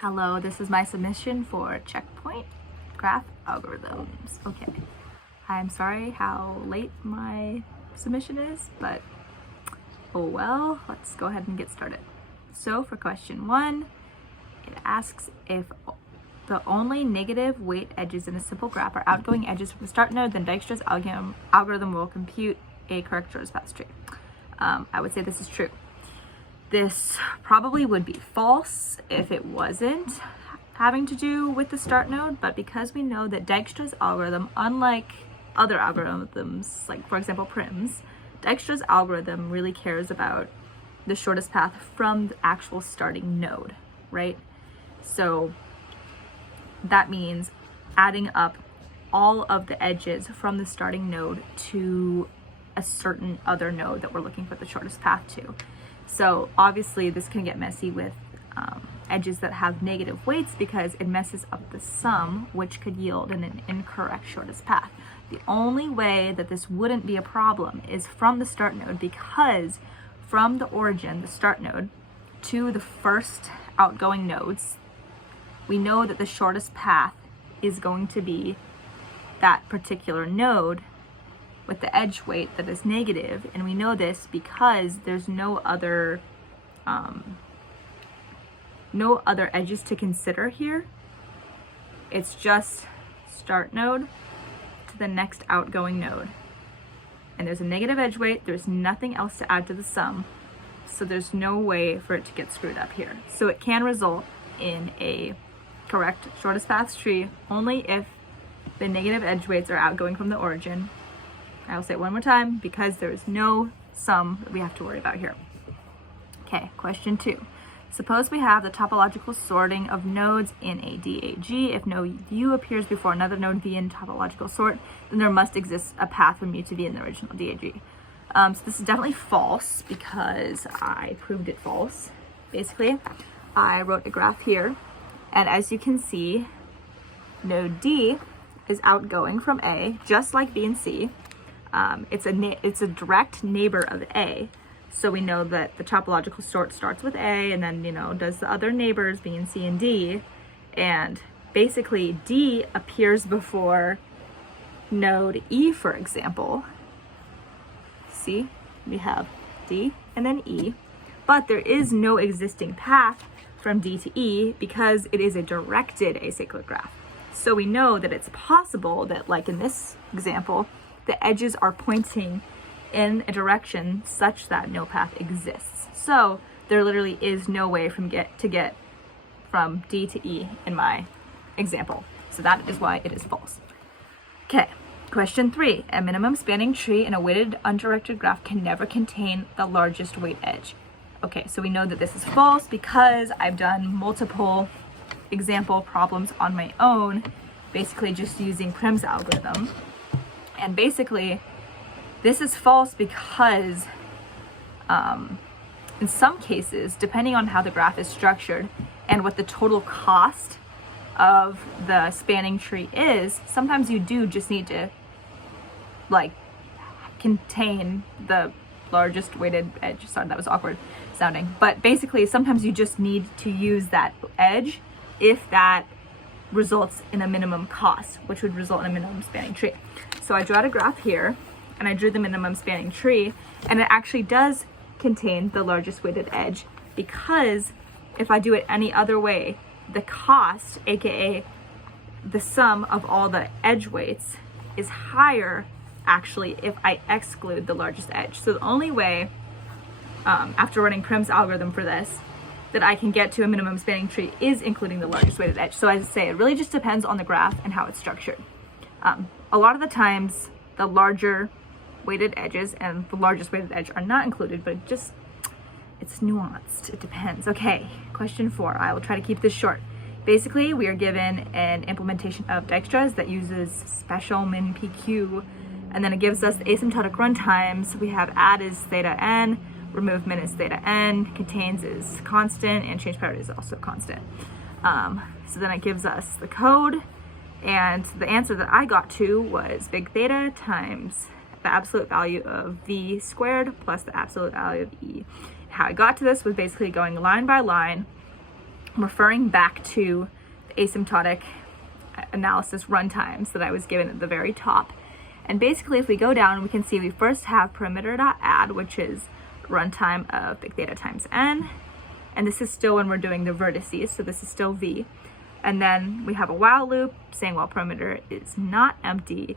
Hello, this is my submission for checkpoint graph algorithms. Okay, I'm sorry how late my submission is, but oh well, let's go ahead and get started. So for question 1, it asks if the only negative weight edges in a simple graph are outgoing edges from the start node, then Dijkstra's algorithm will compute a correct shortest path tree. I would say this is true. This probably would be false if it wasn't having to do with the start node, but because we know that Dijkstra's algorithm, unlike other algorithms, like for example Prim's, Dijkstra's algorithm really cares about the shortest path from the actual starting node, right? So that means adding up all of the edges from the starting node to a certain other node that we're looking for the shortest path to. So obviously this can get messy with edges that have negative weights because it messes up the sum, which could yield an incorrect shortest path. The only way that this wouldn't be a problem is from the start node, because from the origin, the start node, to the first outgoing nodes, we know that the shortest path is going to be that particular node with the edge weight that is negative, and we know this because there's no other edges to consider here. It's just start node to the next outgoing node, and there's a negative edge weight. There's nothing else to add to the sum, so there's no way for it to get screwed up here. So it can result in a correct shortest path tree only if the negative edge weights are outgoing from the origin. I will say it one more time because there is no sum that we have to worry about here. Okay, question 2. Suppose we have the topological sorting of nodes in a DAG. If node U appears before another node V in topological sort, then there must exist a path from U to V in the original DAG. So this is definitely false because I proved it false. Basically, I wrote a graph here, and as you can see, node D is outgoing from A, just like B and C. It's a direct neighbor of A, so we know that the topological sort starts with A and then, does the other neighbors B and C and D, and basically D appears before node E, for example. See, we have D and then E, but there is no existing path from D to E because it is a directed acyclic graph. So we know that it's possible that, like in this example, the edges are pointing in a direction such that no path exists. So there literally is no way to get from D to E in my example. So that is why it is false. Okay, question 3. A minimum spanning tree in a weighted undirected graph can never contain the largest weight edge. Okay, so we know that this is false because I've done multiple example problems on my own, basically just using Prim's algorithm. And basically, this is false because in some cases, depending on how the graph is structured and what the total cost of the spanning tree is, sometimes you do just need to contain the largest weighted edge. Sorry, that was awkward sounding. But basically, sometimes you just need to use that edge if that results in a minimum cost, which would result in a minimum spanning tree. So I drew out a graph here, and I drew the minimum spanning tree, and it actually does contain the largest weighted edge, because if I do it any other way, the cost, aka the sum of all the edge weights, is higher actually if I exclude the largest edge. So the only way, after running Prim's algorithm for this, that I can get to a minimum spanning tree is including the largest weighted edge. So as I say, it really just depends on the graph and how it's structured. A lot of the times, the larger weighted edges and the largest weighted edge are not included, but it's nuanced. It depends. Okay, question 4. I will try to keep this short. Basically, we are given an implementation of Dijkstra's that uses special min PQ, and then it gives us the asymptotic runtimes. We have add is theta n, remove min is theta n, contains is constant, and change priority is also constant. So then it gives us the code, and the answer that I got to was big theta times the absolute value of v squared plus the absolute value of e. How I got to this was basically going line by line I'm referring back to the asymptotic analysis runtimes that I was given at the very top. And basically, if we go down, we can see we first have perimeter.add, which is runtime of big theta times n. And this is still when we're doing the vertices, so this is still v. And then we have a while loop saying while perimeter is not empty.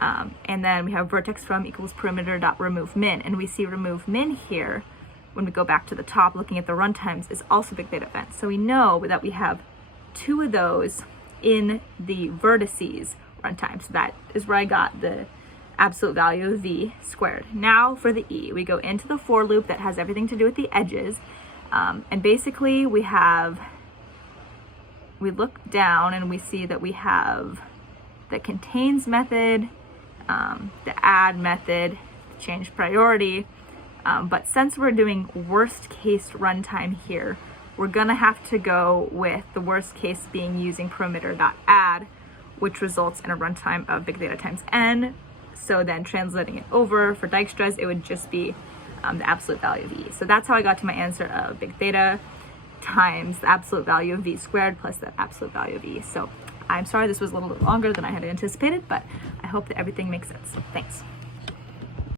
And then we have vertex from equals perimeter.remove min. And we see remove min here, when we go back to the top looking at the runtimes, is also big theta event. So we know that we have two of those in the vertices runtime. So that is where I got the absolute value of v squared. Now for the e, we go into the for loop that has everything to do with the edges. And basically we look down and we see that we have the contains method, the add method, change priority. But since we're doing worst case runtime here, we're gonna have to go with the worst case being using perimeter.add, which results in a runtime of big theta times n. So then translating it over for Dijkstra's, it would just be the absolute value of e. So that's how I got to my answer of big theta times the absolute value of v squared plus the absolute value of e. So I'm sorry this was a little bit longer than I had anticipated, but I hope that everything makes sense. Thanks.